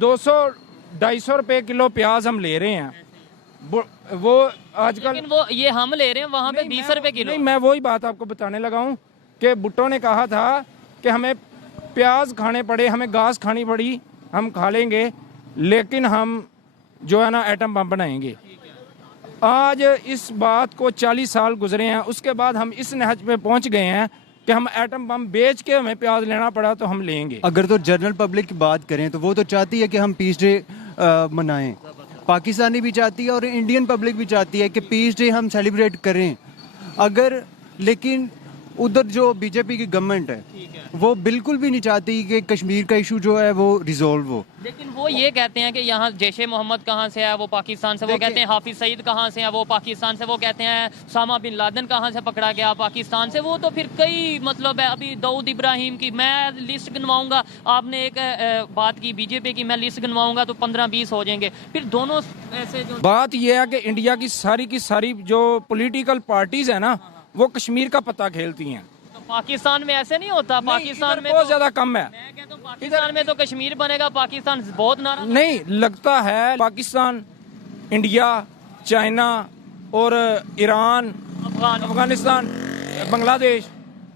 200-250 रुपए प्याज हम ले रहे हैं। वो आजकल लेकिन वो ये हम ले रहे हैं, वहाँ पे 20 रुपए किलो। नहीं, मैं वही बात आपको बताने लगा हूँ कि भुट्टो ने कहा था कि हमें प्याज खाने पड़े, हमें घास खानी पड़ी, हम खा लेंगे, लेकिन हम जो है ना एटम बम बनाएंगे। आज इस बात को 40 साल गुजरे हैं, उसके बाद हम इस नहज पे पहुंच गए हैं कि हम एटम बम बेच के हमें प्याज लेना पड़ा तो हम लेंगे। अगर तो जनरल पब्लिक की बात करें तो वो तो चाहती है कि हम पीस डे मनाएं, पाकिस्तानी भी चाहती है और इंडियन पब्लिक भी चाहती है कि पीस डे हम सेलिब्रेट करें। अगर लेकिन उधर जो बीजेपी की गवर्नमेंट है वो बिल्कुल भी नहीं चाहती कि कश्मीर का इशू जो है वो रिजोल्व हो। लेकिन वो ये कहते हैं कि यहाँ जैश ए मोहम्मद कहाँ से है, वो पाकिस्तान से। वो कहते हैं हाफिज सईद कहाँ से है, वो पाकिस्तान से। वो कहते हैं सामा बिन लादेन कहाँ से पकड़ा गया, पाकिस्तान से। वो तो फिर कई मतलब है। अभी दाऊद इब्राहिम की मैं लिस्ट गिनवाऊंगा, आपने एक बात की बीजेपी की, मैं लिस्ट गिनवाऊंगा तो 15-20 हो जाएंगे। फिर दोनों ऐसे जो बात यह है कि इंडिया की सारी जो पॉलिटिकल पार्टीज है ना, वो कश्मीर का पता खेलती हैं। पाकिस्तान में ऐसे नहीं होता। पाकिस्तान में बहुत तो ज्यादा कम है। मैं कहता हूं पाकिस्तान में तो कश्मीर बनेगा, पाकिस्तान बहुत नाराज नहीं लगता है। पाकिस्तान, इंडिया, चाइना और ईरान, अफगानिस्तान, बांग्लादेश,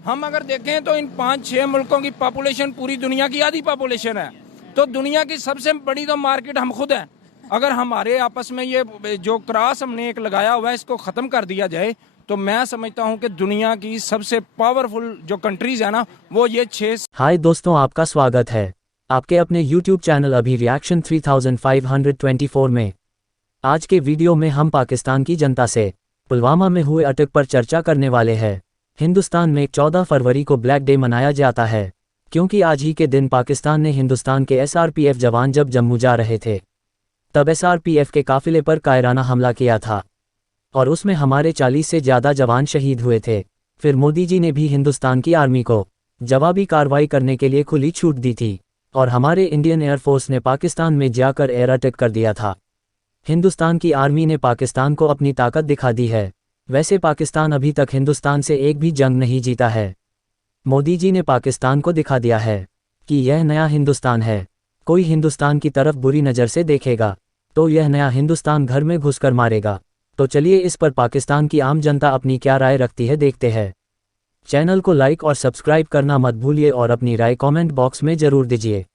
हम अगर देखें तो इन 5-6 मुल्कों की पॉपुलेशन पूरी दुनिया की आधी पॉपुलेशन है। तो दुनिया की सबसे बड़ी तो मार्केट हम खुद हैं। अगर हमारे आपस में ये जो क्रॉस हमने एक लगाया हुआ है इसको ख़त्म कर दिया जाए तो मैं समझता हूं कि दुनिया की सबसे पावरफुल जो कंट्रीज है ना वो ये 6। हाय दोस्तों, आपका स्वागत है आपके अपने YouTube चैनल अभी रिएक्शन 3524 में। आज के वीडियो में हम पाकिस्तान की जनता से पुलवामा में हुए अटैक पर चर्चा करने वाले हैं। हिंदुस्तान में 14 फरवरी को ब्लैक डे मनाया जाता है क्योंकि आज ही के दिन पाकिस्तान ने हिंदुस्तान के SRPF जवान जब जम्मू जा रहे थे तब SRPF के काफिले पर कायराना हमला किया था और उसमें हमारे 40 से ज़्यादा जवान शहीद हुए थे। फिर मोदी जी ने भी हिंदुस्तान की आर्मी को जवाबी कार्रवाई करने के लिए खुली छूट दी थी और हमारे इंडियन एयरफोर्स ने पाकिस्तान में जाकर एयर अटैक कर दिया था। हिंदुस्तान की आर्मी ने पाकिस्तान को अपनी ताकत दिखा दी है। वैसे पाकिस्तान अभी तक हिंदुस्तान से एक भी जंग नहीं जीता है। मोदी जी ने पाकिस्तान को दिखा दिया है कि यह नया हिंदुस्तान है। कोई हिंदुस्तान की तरफ बुरी नज़र से देखेगा तो यह नया हिंदुस्तान घर में घुसकर मारेगा। तो चलिए इस पर पाकिस्तान की आम जनता अपनी क्या राय रखती है देखते हैं। चैनल को लाइक और सब्सक्राइब करना मत भूलिए और अपनी राय कमेंट बॉक्स में जरूर दीजिए।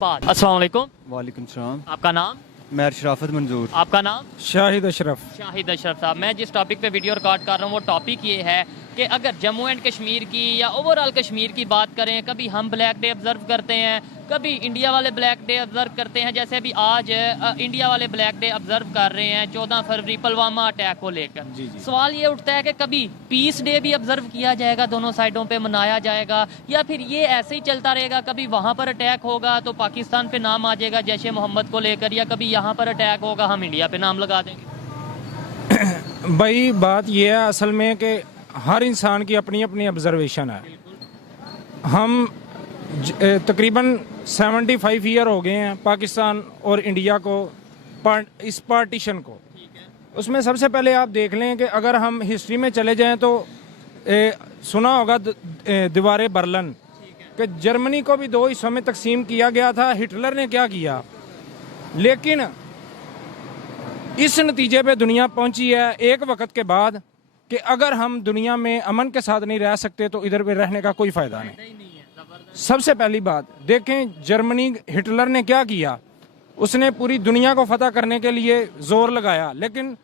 अस्सलाम वालेकुम। वालेकुम सलाम। आपका नाम? मैं शराफत मंजूर। आपका नाम? शाहिद अशरफ। शाहिद अशरफ साहब, मैं जिस टॉपिक पे वीडियो रिकॉर्ड कर रहा हूँ वो टॉपिक ये है कि अगर जम्मू एंड कश्मीर की या ओवरऑल कश्मीर की बात करें, कभी हम ब्लैक डे ऑब्जर्व करते हैं, कभी इंडिया वाले ब्लैक डे ऑब्जर्व करते हैं। जैसे अभी आज इंडिया वाले ब्लैक डे ऑब्जर्व कर रहे हैं 14 फरवरी पुलवामा अटैक को लेकर। सवाल ये उठता है कि कभी पीस डे भी ऑब्जर्व किया जाएगा, दोनों साइडों पे मनाया जाएगा, या फिर ये ऐसे ही चलता रहेगा, कभी वहाँ पर अटैक होगा तो पाकिस्तान पे नाम आ जाएगा जैश ए मोहम्मद को लेकर, या कभी यहाँ पर अटैक होगा हम इंडिया पे नाम लगा देंगे। भाई बात यह है असल में कि हर इंसान की अपनी अपनी ऑब्जर्वेशन है। हम तकरीबन 75 ईयर हो गए हैं पाकिस्तान और इंडिया को इस पार्टीशन को। उसमें सबसे पहले आप देख लें कि अगर हम हिस्ट्री में चले जाएं तो सुना होगा दीवार बर्लिन कि जर्मनी को भी 2 हिस्सों में तकसीम किया गया था। हिटलर ने क्या किया, लेकिन इस नतीजे पे दुनिया पहुंची है एक वक्त के बाद कि अगर हम दुनिया में अमन के साथ नहीं रह सकते तो इधर पे रहने का कोई फ़ायदा नहीं। सबसे पहली बात देखें, जर्मनी, हिटलर ने क्या किया, उसने पूरी दुनिया को फतह करने के लिए जोर लगाया, लेकिन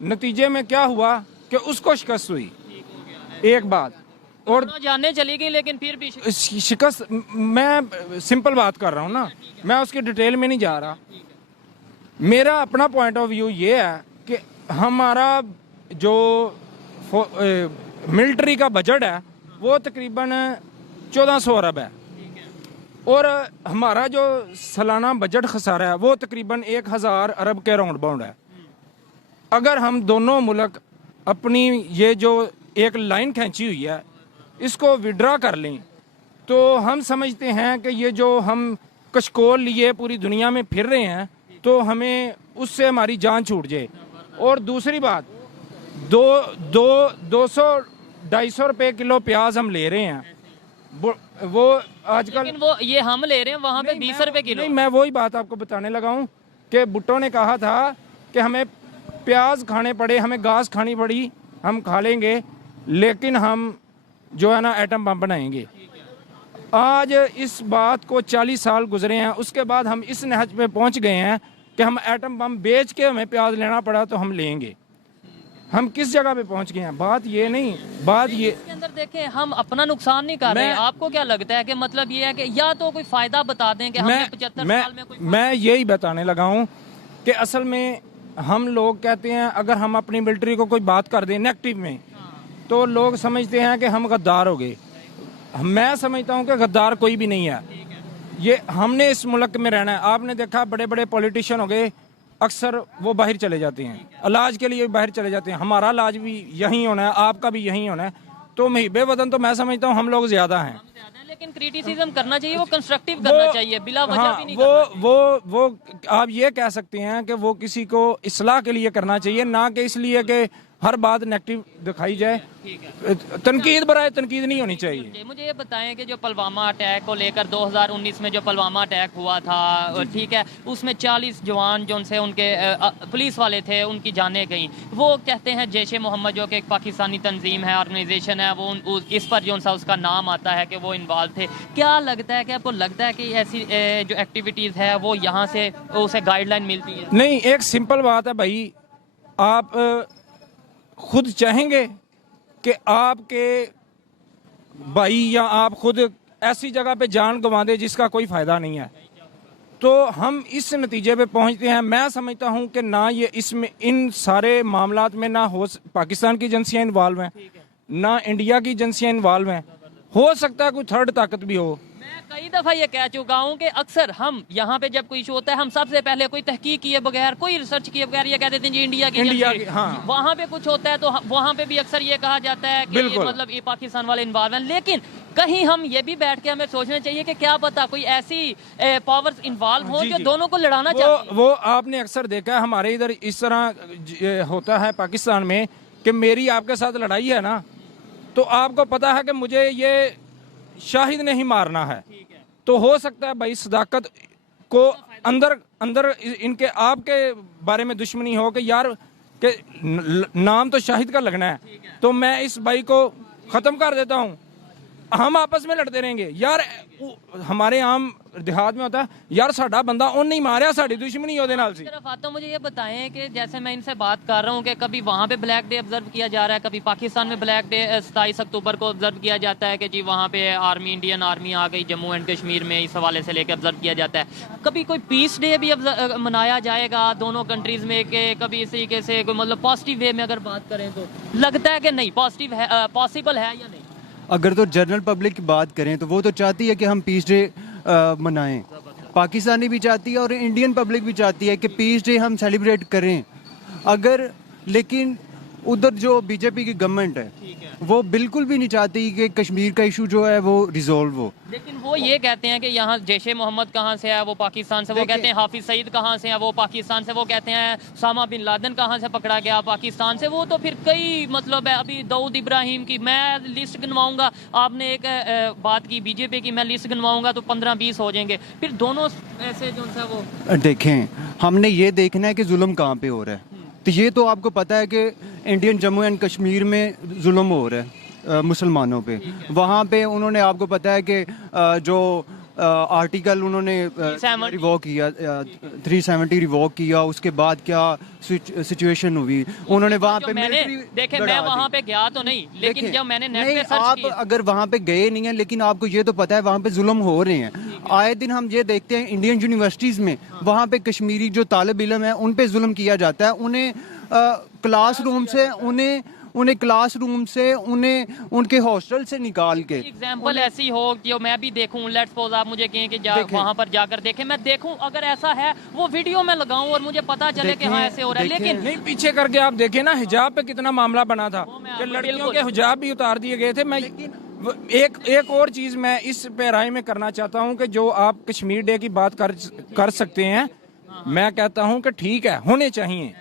नतीजे में क्या हुआ कि उसको शिकस्त हुई। एक बात और जाने चली गई, लेकिन फिर भी शिकस्त, मैं सिंपल बात कर रहा हूँ ना, मैं उसकी डिटेल में नहीं जा रहा। मेरा अपना पॉइंट ऑफ व्यू ये है कि हमारा जो मिलिट्री का बजट है वो तकरीबन 1400 अरब है और हमारा जो सालाना बजट खसारा है वो तकरीबन 1000 अरब के राउंड बाउंड है। अगर हम दोनों मुल्क अपनी ये जो एक लाइन खींची हुई है इसको विड्रा कर लें तो हम समझते हैं कि ये जो हम कशकोल लिए पूरी दुनिया में फिर रहे हैं तो हमें उससे हमारी जान छूट जाए। और दूसरी बात, 200-250 रुपए किलो प्याज हम ले रहे हैं। वो आजकल लेकिन वो ये हम ले रहे हैं वहाँ पे 20 रुपए किलो। नहीं, मैं वही बात आपको बताने लगा हूँ कि भुट्टो ने कहा था कि हमें प्याज खाने पड़े, हमें घास खानी पड़ी, हम खा लेंगे, लेकिन हम जो है ना एटम बम बनाएंगे। आज इस बात को 40 साल गुजरे हैं, उसके बाद हम इस नहज पे पहुंच गए हैं कि हम एटम बम बेच के हमें प्याज लेना पड़ा तो हम लेंगे। हम किस जगह पे पहुंच गए हैं? बात ये नहीं, बात ये इसके अंदर देखें हम अपना नुकसान नहीं कर रहे हैं। आपको क्या लगता है कि मतलब ये है कि या तो कोई फायदा बता दें कि हमने 75 साल में कोई मैं यही बताने लगा हूँ कि असल में हम लोग कहते हैं अगर हम अपनी मिलिट्री को कोई बात कर दें नेगेटिव में तो लोग समझते हैं कि हम गद्दार हो गए। मैं समझता हूँ कि गद्दार कोई भी नहीं है। ये हमने इस मुल्क में रहना है। आपने देखा बड़े बड़े पॉलिटिशियन हो गए, अक्सर वो बाहर चले जाते हैं, इलाज के लिए बाहर चले जाते हैं। हमारा इलाज भी यहीं होना है, आपका भी यहीं होना है। तो मुहिब्बे वतन तो मैं समझता हूँ हम लोग ज्यादा हैं, लेकिन क्रिटिसिज्म करना चाहिए, वो कंस्ट्रक्टिव करना चाहिए, बिला वजह हाँ, भी नहीं करना चाहिए। वो आप ये कह सकते हैं कि वो किसी को इस्लाह के लिए करना चाहिए, ना कि इसलिए कि हर बात नेगेटिव दिखाई जाए। तनकीद बराए तनकीद नहीं होनी चाहिए। मुझे ये बताएं कि जो पुलवामा अटैक को लेकर 2019 में जो पुलवामा अटैक हुआ था, ठीक है, उसमें 40 जवान जो उनसे उनके पुलिस वाले थे उनकी जानें गई। वो कहते हैं जैश ए मोहम्मद जो कि एक पाकिस्तानी तंजीम है, ऑर्गेनाइजेशन है, वो इस पर जो सा उसका नाम आता है कि वो इन्वॉल्व थे। क्या लगता है कि आपको लगता है कि ऐसी जो एक्टिविटीज़ है वो यहाँ से उसे गाइडलाइन मिलती है? नहीं, एक सिंपल बात है भाई, आप खुद चाहेंगे कि आपके भाई या आप खुद ऐसी जगह पे जान गंवा दे जिसका कोई फायदा नहीं है? तो हम इस नतीजे पे पहुंचते हैं। मैं समझता हूं कि ना ये इसमें इन सारे मामलात में ना पाकिस्तान की एजेंसियां इन्वॉल्व हैं, ना इंडिया की एजेंसियां इन्वॉल्व हैं। हो सकता है कोई थर्ड ताकत भी हो। मैं कई दफा ये कह चुका हूँ कि अक्सर हम यहाँ पे जब कोई इशू होता है हम सबसे पहले कोई तहकीक किए बगैर, कोई रिसर्च किए बगैर ये कह देते हैं जी इंडिया की हाँ। वहाँ पे कुछ होता है तो वहाँ पे भी अक्सर ये कहा जाता है कि ये मतलब ये पाकिस्तान वाले इन्वॉल्व हैं। लेकिन कहीं हम ये भी बैठ के हमें सोचना चाहिए कि क्या पता कोई ऐसी पावर्स इन्वॉल्व हो जो दोनों को लड़ाना चाहती। वो आपने अक्सर देखा है हमारे इधर इस तरह होता है पाकिस्तान में कि मेरी आपके साथ लड़ाई है ना, तो आपको पता है कि मुझे ये शाहिद नहीं मारना है, तो हो सकता है भाई सदाकत को अंदर अंदर इनके आपके बारे में दुश्मनी हो कि यार के नाम तो शाहिद का लगना है, तो मैं इस भाई को खत्म कर देता हूँ। हम आपस में लड़ते रहेंगे यार। हमारे आम देहात में होता है यार साडा बंदा उन नहीं मारिया, साड़ी दुश्मनी होने नाल सी। तरफ आता हूं, मुझे ये बताएं कि जैसे मैं इनसे बात कर रहा हूं कि कभी वहाँ पे ब्लैक डे ऑब्जर्व किया जा रहा है, कभी पाकिस्तान में ब्लैक डे 27 अक्टूबर को ऑब्जर्व किया जाता है कि जी वहाँ पे आर्मी, इंडियन आर्मी आ गई जम्मू एंड कश्मीर में, इस हवाले से लेकर ऑब्जर्व किया जाता है। कभी कोई पीस डे भी मनाया जाएगा दोनों कंट्रीज में, कि कभी इस तरीके से कोई मतलब पॉजिटिव वे में अगर बात करें तो लगता है कि नहीं पॉजिटिव है, पॉसिबल है या नहीं? अगर तो जनरल पब्लिक की बात करें तो वो तो चाहती है कि हम पीस डे मनाएं। पाकिस्तानी भी चाहती है और इंडियन पब्लिक भी चाहती है कि पीस डे हम सेलिब्रेट करें। अगर लेकिन उधर जो बीजेपी की गवर्नमेंट है वो बिल्कुल भी नहीं चाहती कि कश्मीर का इशू जो है वो रिजॉल्व हो। लेकिन वो ये कहते हैं कि यहाँ जैश ए मोहम्मद कहाँ से है, वो पाकिस्तान से। वो कहते हैं हाफिज सईद कहाँ से है, वो पाकिस्तान से। वो कहते हैं उसामा बिन लादेन कहाँ से पकड़ा गया, पाकिस्तान से। वो तो फिर कई मतलब है, अभी दाऊद इब्राहिम की मैं लिस्ट गिनवाऊंगा, आपने एक बात की बीजेपी की, मैं लिस्ट गिनवाऊंगा तो 15-20 हो जाएंगे। फिर दोनों ऐसे जो है वो देखें, हमने ये देखना है कि जुल्म कहाँ पे हो रहा है। तो ये तो आपको पता है कि इंडियन जम्मू एंड कश्मीर में जुल्म हो रहा है मुसलमानों पे। वहाँ पे उन्होंने, आपको पता है कि जो आर्टिकल उन्होंने रिवॉक किया, 370 रिवॉक किया, उसके बाद क्या सिचुएशन हुई, उन्होंने वहाँ पे देखे। मैं वहाँ पे गया तो नहीं, लेकिन जब मैंने नेट पे सर्च आप किया, अगर वहाँ पे गए नहीं है लेकिन आपको ये तो पता है वहाँ पे जुल्म हो रहे हैं। आए दिन हम ये देखते हैं इंडियन यूनिवर्सिटीज़ में वहाँ पे कश्मीरी जो तालिब इल्म है उन पे जुल्म किया जाता है। उन्हें क्लासरूम से उन्हें क्लासरूम से उन्हें उनके हॉस्टल से निकाल के, एग्जाम्पल ऐसी हो जो मैं भी देखूं। लेट्स सपोज आप मुझे कहें कि वहां पर जाकर देखें, मैं देखूं, अगर ऐसा है वो वीडियो में लगाऊं और मुझे पता चले कि हाँ ऐसे हो रहा है। लेकिन नहीं, पीछे करके आप देखें ना, हिजाब पे कितना मामला बना था कि लड़कियों के हिजाब भी उतार दिए गए थे। मैं एक और चीज मैं इस पे राय में करना चाहता हूँ कि जो आप कश्मीर डे की बात कर सकते हैं, मैं कहता हूँ कि ठीक है, होने चाहिए।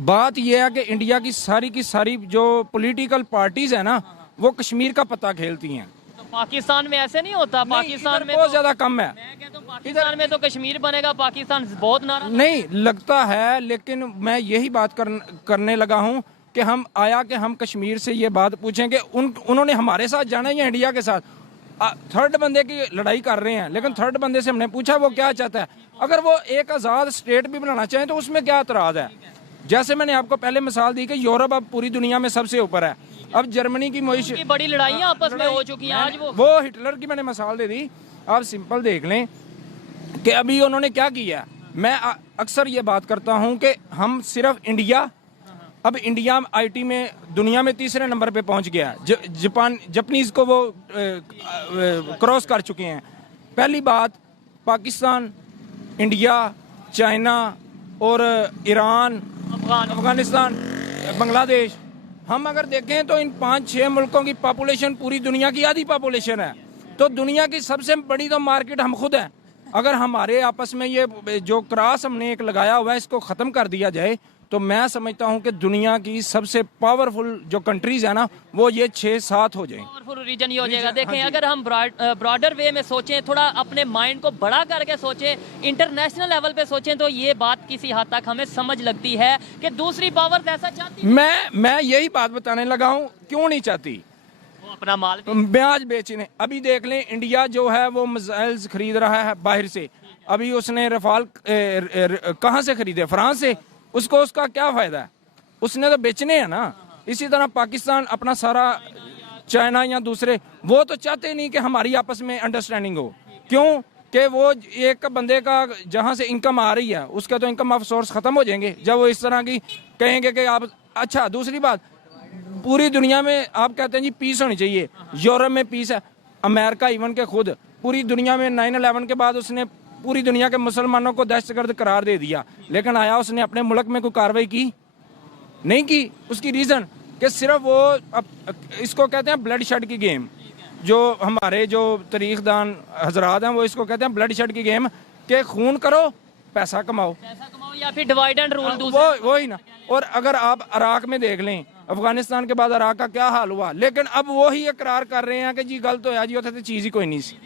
बात यह है कि इंडिया की सारी जो पॉलिटिकल पार्टीज है ना, वो कश्मीर का पता खेलती हैं। पाकिस्तान में ऐसे नहीं होता, पाकिस्तान में बहुत ज्यादा कम है। मैं कहता हूँ पाकिस्तान में तो कश्मीर बनेगा, पाकिस्तान बहुत नाराज। नहीं लगता है, लेकिन मैं यही बात करने लगा हूं कि हम आया कि हम कश्मीर से ये बात पूछें कि उन्होंने हमारे साथ जाना है या इंडिया के साथ। थर्ड बंदे की लड़ाई कर रहे हैं, लेकिन थर्ड बंदे से हमने पूछा वो क्या चाहता है। अगर वो एक आज़ाद स्टेट भी बनाना चाहें तो उसमें क्या एतराज़ है। जैसे मैंने आपको पहले मिसाल दी कि यूरोप अब पूरी दुनिया में सबसे ऊपर है। अब जर्मनी की मुइश बड़ी लड़ाइयाँ आपस में हो चुकी हैं आज। वो हिटलर की मैंने मिसाल दे दी। आप सिंपल देख लें कि अभी उन्होंने क्या किया। मैं अक्सर ये बात करता हूं कि हम सिर्फ इंडिया, अब इंडिया आईटी में दुनिया में तीसरे नंबर पे पहुंच गया। जापानीज को वो क्रॉस कर चुके हैं। पहली बात, पाकिस्तान, इंडिया, चाइना और ईरान, अफगानिस्तान, बांग्लादेश, हम अगर देखें तो इन 5-6 मुल्कों की पॉपुलेशन पूरी दुनिया की आधी पॉपुलेशन है। तो दुनिया की सबसे बड़ी तो मार्केट हम खुद हैं। अगर हमारे आपस में ये जो क्रॉस हमने एक लगाया हुआ है इसको ख़त्म कर दिया जाए तो मैं समझता हूं कि दुनिया की सबसे पावरफुल जो कंट्रीज है ना वो ये 6-7 हो जाएंगे। पावरफुल रीजन ही हो जाएगा। देखें अगर हम ब्रॉडर वे में सोचें, थोड़ा अपने माइंड को बड़ा करके सोचें, इंटरनेशनल लेवल पे सोचें तो ये बात किसी हद तक हमें समझ लगती है कि दूसरी पावर्स ऐसा चाहती है। मैं यही बात बताने लगा हूँ, क्यों नहीं चाहती वो अपना माल ब्याज बेचने। अभी देख लें इंडिया जो है वो मिसाइल्स खरीद रहा है बाहर से। अभी उसने रफाल कहाँ से खरीदे? फ्रांस से। उसको उसका क्या फायदा है? उसने तो बेचने हैं ना। इसी तरह पाकिस्तान अपना सारा, चाइना या दूसरे, वो तो चाहते नहीं कि हमारी आपस में अंडरस्टैंडिंग हो। क्यों कि वो एक बंदे का जहाँ से इनकम आ रही है उसका तो इनकम ऑफ सोर्स खत्म हो जाएंगे जब वो इस तरह की कहेंगे कि आप। अच्छा, दूसरी बात, पूरी दुनिया में आप कहते हैं जी पीस होनी चाहिए। यूरोप में पीस है, अमेरिका इवन के खुद पूरी दुनिया में 9/11 के बाद उसने पूरी दुनिया के मुसलमानों को दहशतगर्द करार दे दिया, लेकिन आया उसने अपने मुल्क में कोई कार्रवाई की नहीं की। उसकी रीजन कि सिर्फ वो इसको कहते हैं ब्लड शेड की गेम। जो हमारे जो तारीखदान हजरात हैं वो इसको कहते हैं ब्लड शेड की गेम कि खून करो पैसा कमाओ या फिर डिवाइड एंड रूल। वो ही ना। और अगर आप इराक में देख लें, अफगानिस्तान के बाद इराक का क्या हाल हुआ, लेकिन अब वो ही इकरार कर रहे हैं कि जी गलत होया जी, होता तो चीज़ ही कोई नहीं सी।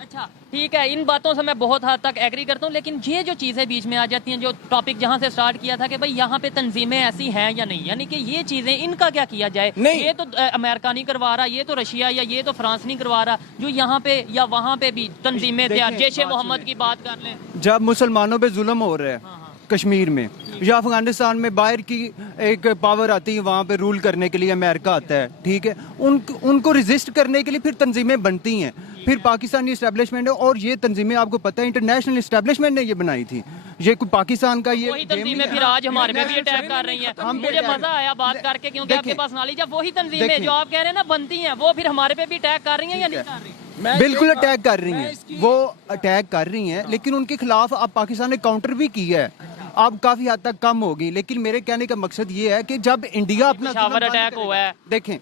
अच्छा ठीक है, इन बातों से मैं बहुत हद तक एग्री करता हूँ, लेकिन ये जो चीज़ें बीच में आ जाती हैं, जो टॉपिक जहाँ से स्टार्ट किया था कि भाई यहाँ पे तंजीमें ऐसी हैं या नहीं, यानी कि ये चीज़ें इनका क्या किया जाए। ये तो अमेरिका नहीं करवा रहा, ये तो रशिया या ये तो फ्रांस नहीं करवा रहा, जो यहाँ पे या वहाँ पे भी तंजीमें तैयार। जैश ए मोहम्मद की बात कर लें, जब मुसलमानों पे जुल्म हो रहा है कश्मीर में या अफगानिस्तान में, बाहर की एक पावर आती है वहाँ पे रूल करने के लिए, अमेरिका आता है, ठीक है, उनको रेजिस्ट करने के लिए फिर तंजीमें बनती हैं। फिर पाकिस्तानी इस्टेब्लिशमेंट है, और ये तंजीमें आपको पता है इंटरनेशनल इस्टेब्लिशमेंट ने ये बनाई थी। ये कोई पाकिस्तान का ये वही तंजीमें फिर आज हमारे पे भी अटैक कर रही हैं। मुझे मजा आया बात करके, क्योंकि आपके पास नॉलेज है। वही तंजीमें जो आप कह रहे हैं ना बनती हैं, वो फिर हमारे पे भी अटैक कर रही हैं या नहीं कर रही? बिल्कुल अटैक कर रही हैं, वो अटैक कर रही हैं, लेकिन उनके खिलाफ अब पाकिस्तान ने काउंटर भी किया है। अब काफी हद तक कम होगी, लेकिन मेरे कहने का मकसद ये है कि जब इंडिया अपना अटैक हुआ है, देखें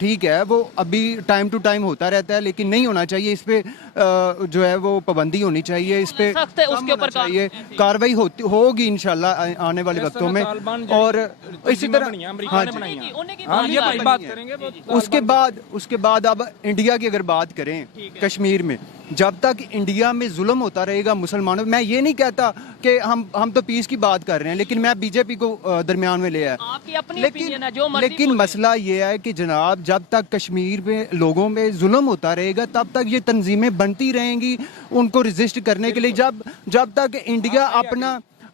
ठीक है, वो अभी टाइम टू टाइम होता रहता है, लेकिन नहीं होना चाहिए। इस पे जो है वो पाबंदी होनी चाहिए, इस पे उसके ऊपर चाहिए कार्रवाई होगी इंशाल्लाह आने वाले वक्तों में। और इसी तरह उसके बाद अब इंडिया की अगर बात करें, कश्मीर में जब तक इंडिया में जुल्म होता रहेगा मुसलमानों, मैं ये नहीं कहता कि हम तो पीस की बात कर रहे हैं, लेकिन मैं बीजेपी को दरमियान में ले आया। लेकिन मसला ये है कि जनाब जब तक कश्मीर में लोगों में जुल्म होता रहेगा तब तक ये तंजीमें बनती रहेंगी उनको रेजिस्ट करने के लिए। जब तक इंडिया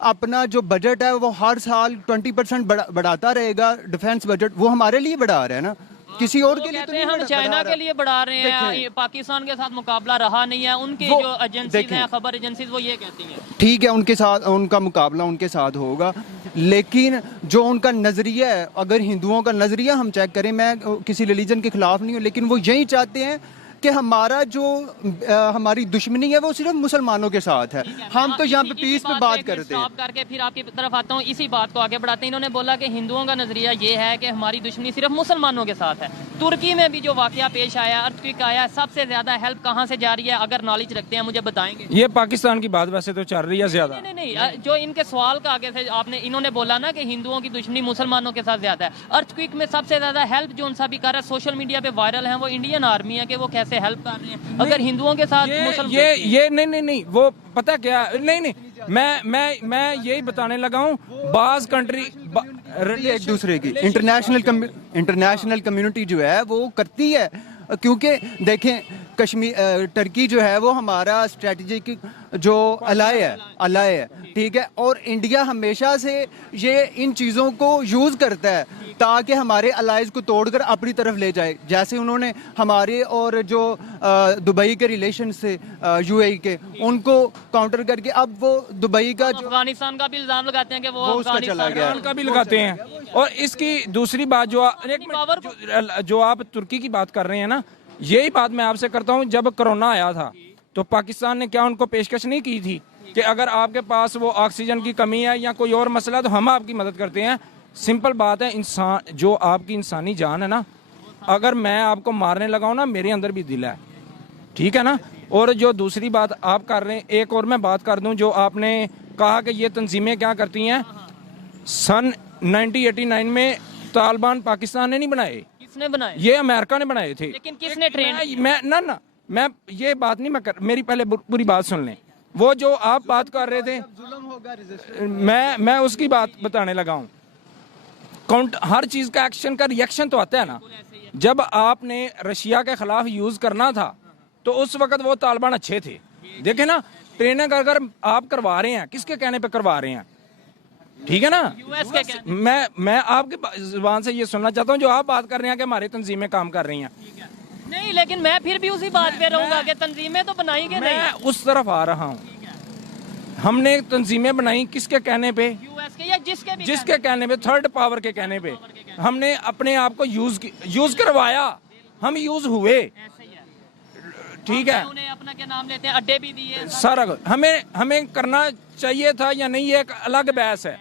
अपना जो बजट है वो हर साल 20% बढ़ाता रहेगा, डिफेंस बजट वो हमारे लिए बढ़ा रहा है ना, किसी और के लिए तो नहीं। हम चाइना के लिए बढ़ा रहे हैं, पाकिस्तान के साथ मुकाबला रहा नहीं है। उनकी जो एजेंसीज हैं, खबर एजेंसीज, वो ये कहती हैं ठीक है उनके साथ उनका मुकाबला उनके साथ होगा, लेकिन जो उनका नजरिया है, अगर हिंदुओं का नजरिया हम चेक करें, मैं किसी रिलीजन के खिलाफ नहीं हूँ, लेकिन वो यही चाहते हैं कि हमारी दुश्मनी है वो सिर्फ मुसलमानों के साथ है। हम तो यहाँ पे पीस पे बात करते हैं। करके फिर आपकी तरफ आता हूँ, इसी बात को आगे बढ़ाते हैं। इन्होंने बोला कि हिंदुओं का नजरिया ये है कि हमारी दुश्मनी सिर्फ मुसलमानों के साथ है। तुर्की में भी जो वाकया पेश आया, अर्थक्वेक आया, सबसे ज्यादा हेल्प कहाँ से जा रही है? अगर नॉलेज रखते हैं मुझे बताएंगे। ये पाकिस्तान की बात वैसे तो चल रही है ज्यादा। नहीं, जो इनके सवाल का आगे से आपने इन्होंने बोला ना कि हिंदुओं की दुश्मनी मुसलमानों के साथ ज्यादा है। अर्थक्वेक में सबसे ज्यादा हेल्प जो उनसा भी कर रहा है, सोशल मीडिया पे वायरल है, वो इंडियन आर्मी है कि वो कैसे हेल्प कर रहे हैं अगर हिंदुओं के साथ ये नहीं वो पता क्या, नहीं मैं यही बताने लगा हूँ। बाज कंट्री एक दूसरे की इंटरनेशनल कम्युनिटी जो है वो करती है, क्योंकि देखें कश्मीर टर्की जो है वो हमारा स्ट्रेटेजिक जो अलाय है, ठीक है, और इंडिया हमेशा से ये इन चीज़ों को यूज़ करता है ताकि हमारे अलाइज को तोड़कर अपनी तरफ ले जाए। जैसे उन्होंने हमारे और जो दुबई के रिलेशन से यूएई के, उनको काउंटर करके अब वो दुबई का जो अफगानिस्तान का भी इल्जाम लगाते हैं कि वो उसका चला गया, का भी लगाते हैं। और इसकी दूसरी बात जो आप तुर्की की बात कर रहे हैं ना, यही बात मैं आपसे करता हूँ। जब कोरोना आया था तो पाकिस्तान ने क्या उनको पेशकश नहीं की थी कि अगर आपके पास वो ऑक्सीजन की कमी है या कोई और मसला तो हम आपकी मदद करते हैं। सिंपल बात है, इंसान जो आपकी इंसानी जान है ना, अगर मैं आपको मारने लगाऊं ना, मेरे अंदर भी दिल है, ठीक है ना। और जो दूसरी बात आप कर रहे हैं, एक और मैं बात कर दूं, जो आपने कहा कि ये तंजीमें क्या करती हैं। सन 1989 में तालिबान पाकिस्तान ने नहीं बनाए, किसने बनाए? ये अमेरिका ने बनाए थे। लेकिन किसने ट्रेन? मैं ये बात नहीं, मेरी पहले पूरी बात सुन लें। वो जो आप बात कर रहे थे, मैं उसकी बात बताने लगा हूँ। हर चीज का एक्शन का रिएक्शन तो आता है ना। जब आपने रशिया के खिलाफ यूज करना था तो उस वक्त वो तालिबान अच्छे थे। देखे ना, ट्रेनिंग अगर आप करवा रहे हैं, किसके कहने पे करवा रहे हैं, ठीक है ना। यूएस के कहने। मैं आपकी जुबान से ये सुनना चाहता हूँ जो आप बात कर रहे हैं कि हमारी तंजीमें काम कर रही हैं। नहीं, लेकिन मैं फिर भी उसी बात पे रहूंगा कि तंजीमें तो बनाई कि नहीं। मैं उस तरफ आ रहा हूँ। हमने तंजीमें बनाई किसके कहने पे? यूएस के या जिसके कहने पे, थर्ड पावर के कहने पे। हमने अपने आप को यूज करवाया, हम यूज हुए, ठीक है। उन्हें अपना क्या नाम लेते हैं, अड्डे भी दिए सारा हमें करना चाहिए था या नहीं, ये एक अलग बहस है।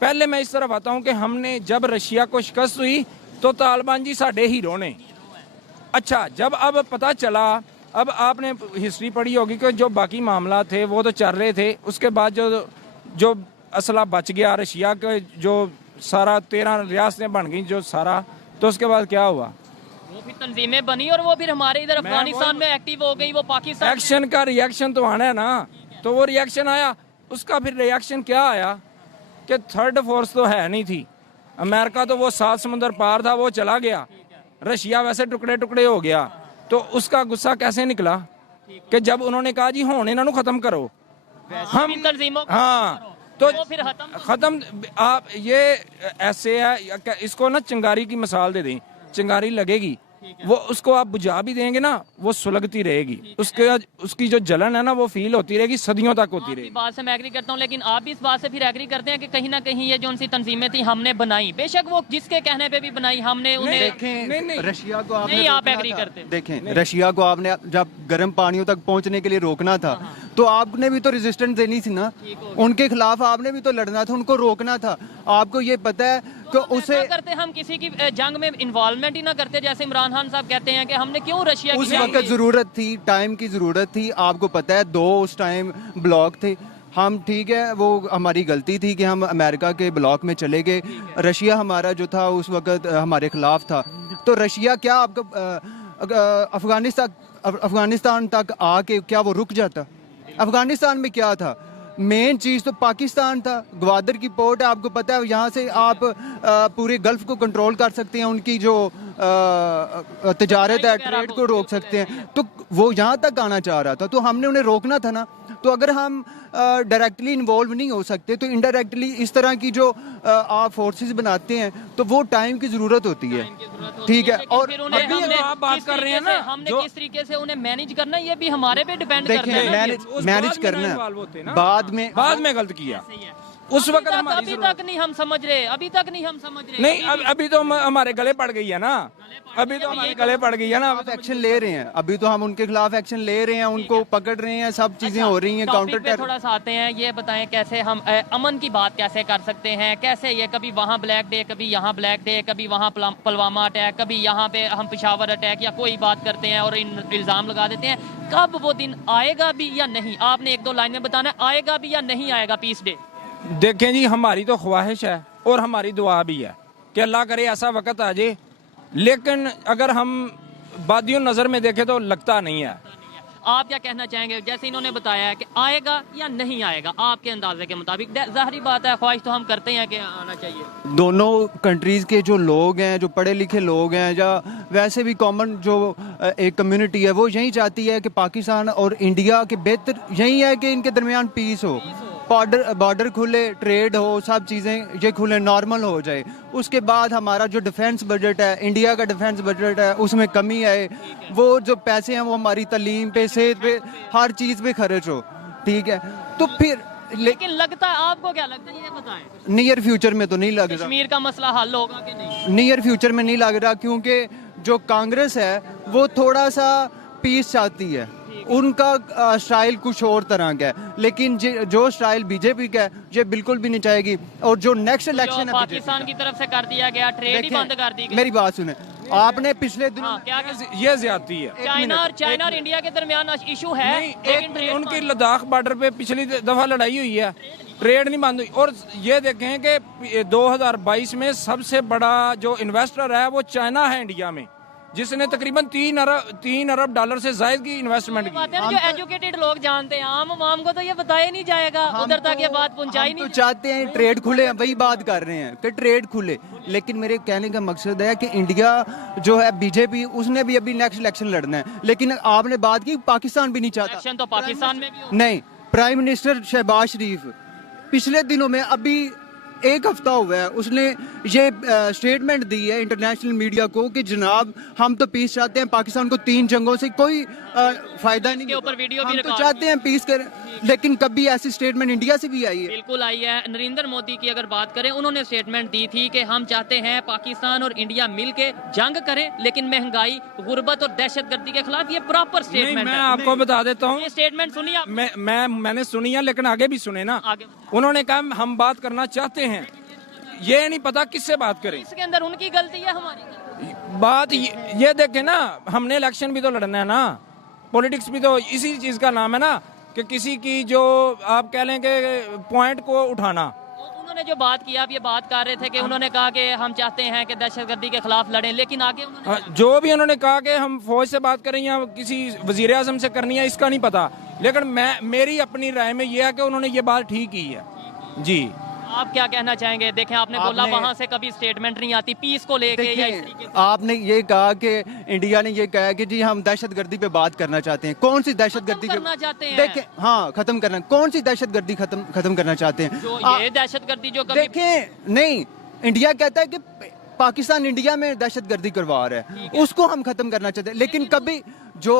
पहले मैं इस तरफ आता हूँ कि हमने जब रशिया को शिकस्त हुई तो तालिबान जी साडे हीरो ने। अच्छा, जब अब पता चला, अब आपने हिस्ट्री पढ़ी होगी कि जो बाकी मामला थे वो तो चल रहे थे, उसके बाद जो असला बच गया रशिया के, जो सारा 13 रियासतें बन गई जो सारा, तो उसके बाद क्या हुआ? वो फिर तंजीमें बनी और वो फिर हमारे इधर अफगानिस्तान में एक्टिव हो गई। वो पाकिस्तान एक्शन का रिएक्शन तो आना है ना, तो वो रिएक्शन आया। उसका फिर रिएक्शन क्या आया कि थर्ड फोर्स तो है नहीं थी। अमेरिका तो वो 7 समुंदर पार था, वो चला गया। रशिया वैसे टुकड़े टुकड़े हो गया। तो उसका गुस्सा कैसे निकला कि जब उन्होंने कहा जी हुण इन्हों खत्म करो, हम तंजीमों हाँ, तो फिर खत्म। आप ये ऐसे है, इसको ना चिंगारी की मिसाल दे दें, चिंगारी लगेगी, वो उसको आप बुझा भी देंगे ना, वो सुलगती रहेगी। उसकी जो जलन है ना, वो फील होती रहेगी, सदियों तक होती रहेगी। बात से मैं एग्री करता हूँ, लेकिन आप भी इस बात से फिर एग्री करते हैं कि कहीं ना कहीं ये जो उनसी तंजीमें थी हमने बनाई, बेशक वो जिसके कहने पे भी बनाई हमने उन्हें। देखें रशिया को आपने नहीं, आप एग्री करते। देखें रशिया को आपने जब गर्म पानियों तक पहुंचने के लिए रोकना था तो आपने भी तो रेजिस्टेंस देनी थी ना, उनके खिलाफ आपने भी तो लड़ना था, उनको रोकना था। आपको ये पता है कि उसे करते हम किसी की जंग में इन्वॉल्वमेंट ही ना करते, जैसे इमरान खान साहब कहते हैं कि हमने क्यों रशिया उस वक्त जरूरत थी, टाइम की जरूरत थी। आपको पता है 2 उस टाइम ब्लॉक थे हम, ठीक है, वो हमारी गलती थी कि हम अमेरिका के ब्लॉक में चले गए। रशिया हमारा जो था उस वक्त हमारे खिलाफ था। तो रशिया क्या आपका अफगानिस्तान तक आके क्या वो रुक जाता? अफगानिस्तान में क्या था? मेन चीज़ तो पाकिस्तान था। ग्वादर की पोर्ट है, आपको पता है, यहाँ से आप पूरे गल्फ को कंट्रोल कर सकते हैं, उनकी जो तजारत है, ट्रेड को रोक सकते हैं। तो वो यहाँ तक आना चाह रहा था, तो हमने उन्हें रोकना था ना। तो अगर हम डायरेक्टली इन्वॉल्व नहीं हो सकते तो इनडायरेक्टली इस तरह की जो आप फोर्सेस बनाते हैं तो वो टाइम की जरूरत होती है, ठीक है। और आप बात कर रहे हैं ना, हमने किस तरीके से उन्हें मैनेज करना, ये भी हमारे पे डिपेंड करता है। मैनेज करना बाद में गलत किया। उस वक्त हमारी अभी जरूरत तक नहीं हम समझ रहे, अभी तक नहीं हम समझ रहे। नहीं, अभी तो हमारे गले पड़ गई है ना, अभी तो हमारे गले पड़ गई है ना। आप एक्शन ले रहे हैं, अभी तो हम उनके खिलाफ एक्शन ले रहे हैं, उनको पकड़ रहे हैं, सब चीजें हो रही हैं। टॉपिक काउंटर पे थोड़ा सा आते हैं, ये बताएं कैसे हम अमन की बात कैसे कर सकते हैं, कैसे ये कभी वहाँ ब्लैक डे, कभी यहाँ ब्लैक डे, कभी वहाँ पुलवामा अटैक, कभी यहाँ पे हम पेशावर अटैक या कोई बात करते हैं और इल्जाम लगा देते हैं। कब वो दिन आएगा भी या नहीं? आपने एक दो लाइन में बताना, आएगा भी या नहीं आएगा पीस डे? देखें जी, हमारी तो ख्वाहिश है और हमारी दुआ भी है कि अल्लाह करे ऐसा वक्त आ जाए, लेकिन अगर हम बादियों नज़र में देखें तो लगता नहीं है। आप क्या कहना चाहेंगे, जैसे इन्होंने बताया है कि आएगा या नहीं आएगा आपके अंदाजे के मुताबिक? जाहिर बात है, ख्वाहिश तो हम करते हैं कि आना चाहिए। दोनों कंट्रीज के जो लोग हैं, जो पढ़े लिखे लोग हैं, या वैसे भी कॉमन जो एक कम्युनिटी है, वो यही चाहती है कि पाकिस्तान और इंडिया के बेहतर यही है कि इनके दरमियान पीस हो, बॉर्डर खुले, ट्रेड हो, सब चीज़ें ये खुले, नॉर्मल हो जाए। उसके बाद हमारा जो डिफेंस बजट है, इंडिया का डिफेंस बजट है, उसमें कमी आए, वो जो पैसे हैं वो हमारी तालीम पे, सेहत पे, हर चीज़ पे खर्च हो, ठीक है? तो फिर लेकिन लगता है, आपको क्या लगता है, ये बताएं। नियर फ्यूचर में तो नहीं लग रहा, कश्मीर का मसला हल होगा कि नहीं? नियर फ्यूचर में नहीं लग रहा, क्योंकि जो कांग्रेस है वो थोड़ा सा पीस चाहती है, उनका स्टाइल कुछ और तरह का है, लेकिन जो स्टाइल बीजेपी का है ये बिल्कुल भी नहीं चाहेगी। और जो नेक्स्ट इलेक्शन है पाकिस्तान की तरफ से कर दिया गया, ट्रेड ही बंद कर दी गई। मेरी बात सुने, आपने पिछले दिनों क्या ये ज्यादती है। चाइना और इंडिया के दरमियान इशू है, लेकिन ट्रेड उनकी लद्दाख बॉर्डर पे पिछली दफा लड़ाई हुई है, ट्रेड नहीं बंद हुई। और ये देखें कि 2022 में सबसे बड़ा जो इन्वेस्टर है वो चाइना है इंडिया में, जिसने तकरीबन 3 अरब डॉलर से ज्यादा की इन्वेस्टमेंट की। जो एजुकेटेड लोग जानते हैं, आम आवाम को तो ये बताया नहीं जाएगा, उधर तक ये बात पहुंचाई नहीं। तो चाहते हैं ट्रेड खुले, वही बात कर रहे हैं कि ट्रेड खुले, लेकिन मेरे कहने का मकसद है कि इंडिया जो है, बीजेपी, उसने भी अभी नेक्स्ट इलेक्शन लड़ना है, लेकिन आपने बात की पाकिस्तान भी नहीं चाहता। इलेक्शन तो पाकिस्तान में भी हो। नहीं, प्राइम मिनिस्टर शहबाज शरीफ पिछले दिनों में, अभी एक हफ्ता हुआ है, उसने ये स्टेटमेंट दी है इंटरनेशनल मीडिया को कि जनाब हम तो पीस चाहते हैं, पाकिस्तान को 3 जंगों से कोई फायदा नहीं, के ऊपर वीडियो भी हम तो रिकॉर्ड चाहते हैं पीस करें, लेकिन कभी ऐसी स्टेटमेंट इंडिया से भी आई है? बिल्कुल आई है। नरेंद्र मोदी की अगर बात करें, उन्होंने स्टेटमेंट दी थी कि हम चाहते हैं पाकिस्तान और इंडिया मिलके जंग करें, लेकिन महंगाई, गुर्बत और दहशतगर्दी के खिलाफ। ये प्रॉपर स्टेटमेंट मैं है। आपको बता देता हूँ, ये स्टेटमेंट सुनिए आप। मैंने सुनी है, लेकिन आगे भी सुने ना। आगे उन्होंने कहा हम बात करना चाहते हैं, ये नहीं पता किससे बात करें। इसके अंदर उनकी गलती है, हमारी गलती? बात ये देखें ना, हमने इलेक्शन भी तो लड़ना है ना, पॉलिटिक्स भी तो इसी चीज का नाम है ना, कि किसी की जो आप कह लें कि पॉइंट को उठाना। उन्होंने जो बात की, आप ये बात कर रहे थे कि उन्होंने कहा कि हम चाहते हैं कि दहशतगर्दी के खिलाफ लड़ें, लेकिन आगे उन्होंने जो भी उन्होंने कहा कि हम फौज से बात करें या किसी वजीर आजम से करनी है, इसका नहीं पता, लेकिन मेरी अपनी राय में यह है कि उन्होंने ये बात ठीक की है। जी, आप क्या कहना चाहेंगे? देखें, आपने बोला वहां से कभी स्टेटमेंट नहीं आती पीस को लेके या इस तरीके से। आपने ये कहा कि इंडिया ने ये कहा कि जी हम दहशतगर्दी पे बात करना चाहते हैं। कौन सी दहशतगर्दी करना चाहते हैं? देखें, हाँ, खत्म करना। कौन सी दहशतगर्दी खत्म करना चाहते हैं? जो ये दहशतगर्दी जो कभी देखें, नहीं, इंडिया कहता है कि पाकिस्तान इंडिया में दहशतगर्दी करवा रहा है, उसको हम खत्म करना चाहते हैं, लेकिन कभी जो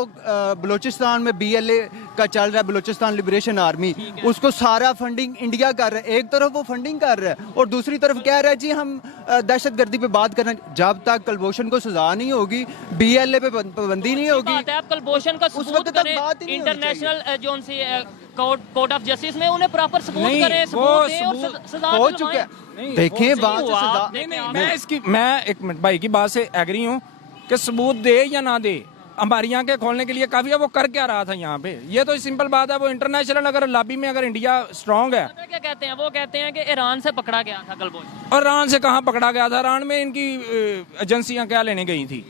बलूचिस्तान में BLA का चल रहा है, बलूचिस्तान लिबरेशन आर्मी, उसको सारा फंडिंग इंडिया कर रहा है। एक तरफ वो फंडिंग कर रहा है और दूसरी तरफ कह रहा है जी हम दहशतगर्दी पे बात करना। जब तक कुलभूषण को सजा नहीं होगी, BLA पे पाबंदी नहीं होगी, बात है, आप कुलभूषण का उस सबूत वक्त तक करें, बात ही नहीं होनी इंटरनेशनल जो उनसे कोर्ट ऑफ जस्टिस में उन्हें प्रॉपर सबूत नहीं, करें, वो सबूत दें और सबूत सजा हो दिलवाएं। चुका है। नहीं, देखें, वो बात से हुआ, सजा देखें, मैं एक मिनट भाई की बात से एग्री हूँ कि सबूत दे या ना दे, हमारी आंखें खोलने के लिए काफी है। वो कर क्या रहा था यहाँ पे, ये तो सिंपल बात है। वो इंटरनेशनल अगर लॉबी में अगर इंडिया स्ट्रांग है, पता क्या कहते हैं? वो कहते हैं कि ईरान से पकड़ा गया था कुलभूषण। और ईरान से कहाँ पकड़ा गया था? ईरान में इनकी एजेंसियां क्या लेने गई थी?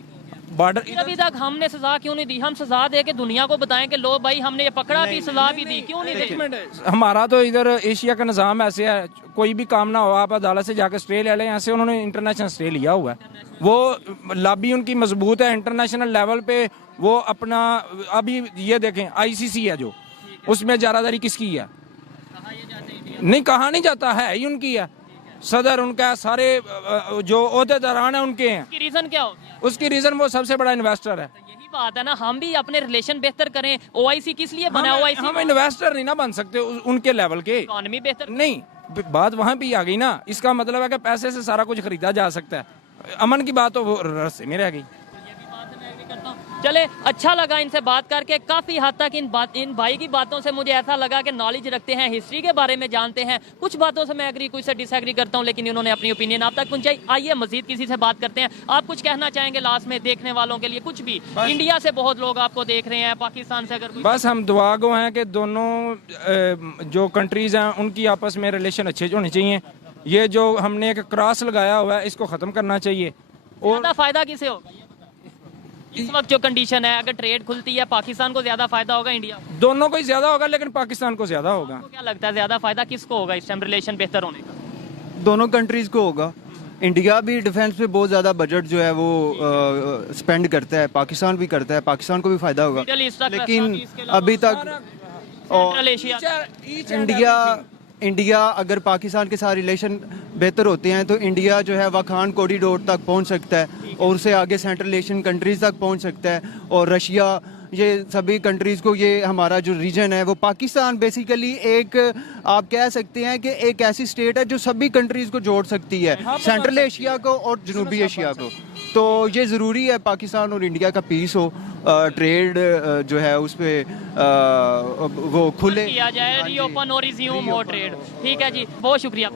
बॉर्डर अभी तक हमने सजा क्यों नहीं दी? हम सजा दे के दुनिया को बताएं कि लो भाई हमने ये पकड़ा भी, सजा भी दी, क्यों नहीं दी? हमारा तो इधर एशिया का निज़ाम ऐसे है, कोई भी काम ना हो आप अदालत से जाकर स्टे ले लें। यहाँ से उन्होंने इंटरनेशनल स्टे लिया हुआ है, वो लॉबी उनकी मजबूत है इंटरनेशनल लेवल पे। वो अपना अभी ये देखें, ICC है जो, उसमें जारादारी किसकी है? नहीं, कहा नहीं जाता है, ही उनकी है। सदर उनका, सारे जो ओहदेदारान है उनके हैं। उसकी रीजन क्या होगी? उसकी रीजन वो सबसे बड़ा इन्वेस्टर है। यही बात है ना, हम भी अपने रिलेशन बेहतर करें। OIC किस लिए बना? OIC हम इन्वेस्टर नहीं ना बन सकते उनके लेवल के। इकोनॉमी बेहतर। नहीं, बात वहाँ भी आ गई ना, इसका मतलब है कि पैसे से सारा कुछ खरीदा जा सकता है। अमन की बात तो वो रस्ते में रह गई। चले, अच्छा लगा इनसे बात करके। काफी हद तक इन भाई की बातों से मुझे ऐसा लगा कि नॉलेज रखते हैं, हिस्ट्री के बारे में जानते हैं। कुछ बातों से मैं एग्री, कुछ से डिसएग्री करता हूं, लेकिन इन्होंने अपनी ओपिनियन आप तक पहुंचाई। आइए मजीद किसी से बात करते हैं। आप कुछ कहना चाहेंगे लास्ट में देखने वालों के लिए? कुछ भी, इंडिया से बहुत लोग आपको देख रहे हैं, पाकिस्तान से अगर बस हम दुआ गो हैं कि दोनों जो कंट्रीज हैं उनकी आपस में रिलेशन अच्छे होने चाहिए। ये जो हमने एक क्रॉस लगाया हुआ है इसको खत्म करना चाहिए। और ज्यादा फायदा किसे होगा इस वक्त जो कंडीशन है? अगर ट्रेड खुलती है, पाकिस्तान को ज्यादा फायदा होगा, इंडिया को? दोनों को ही ज्यादा होगा, लेकिन पाकिस्तान को ज्यादा होगा। आपको क्या लगता है ज्यादा फायदा किसको होगा इस टाइम रिलेशन बेहतर होने का? दोनों कंट्रीज को होगा। इंडिया भी डिफेंस पे बहुत ज़्यादा बजट जो है वो स्पेंड करता है, पाकिस्तान भी करता है, पाकिस्तान को भी फ़ायदा होगा। मिडल ईस्ट तक, लेकिन इसके अलावा अभी तक सेंट्रल एशिया इंडिया अगर पाकिस्तान के साथ रिलेशन बेहतर होते हैं तो इंडिया जो है वाखान कॉरिडोर तक पहुंच सकता है और उससे आगे सेंट्रल एशियन कंट्रीज़ तक पहुंच सकता है। और रशिया, ये सभी कंट्रीज़ को, ये हमारा जो रीजन है वो पाकिस्तान बेसिकली एक, आप कह सकते हैं कि एक ऐसी स्टेट है जो सभी कंट्रीज़ को जोड़ सकती है, सेंट्रल एशिया को और जनूबी एशिया को। तो ये ज़रूरी है पाकिस्तान और इंडिया का पीस हो, ट्रेड जो है उस पर वो खुले किया जाए, रीओपन और रिज्यूम हो ट्रेड। ठीक है जी, बहुत शुक्रिया।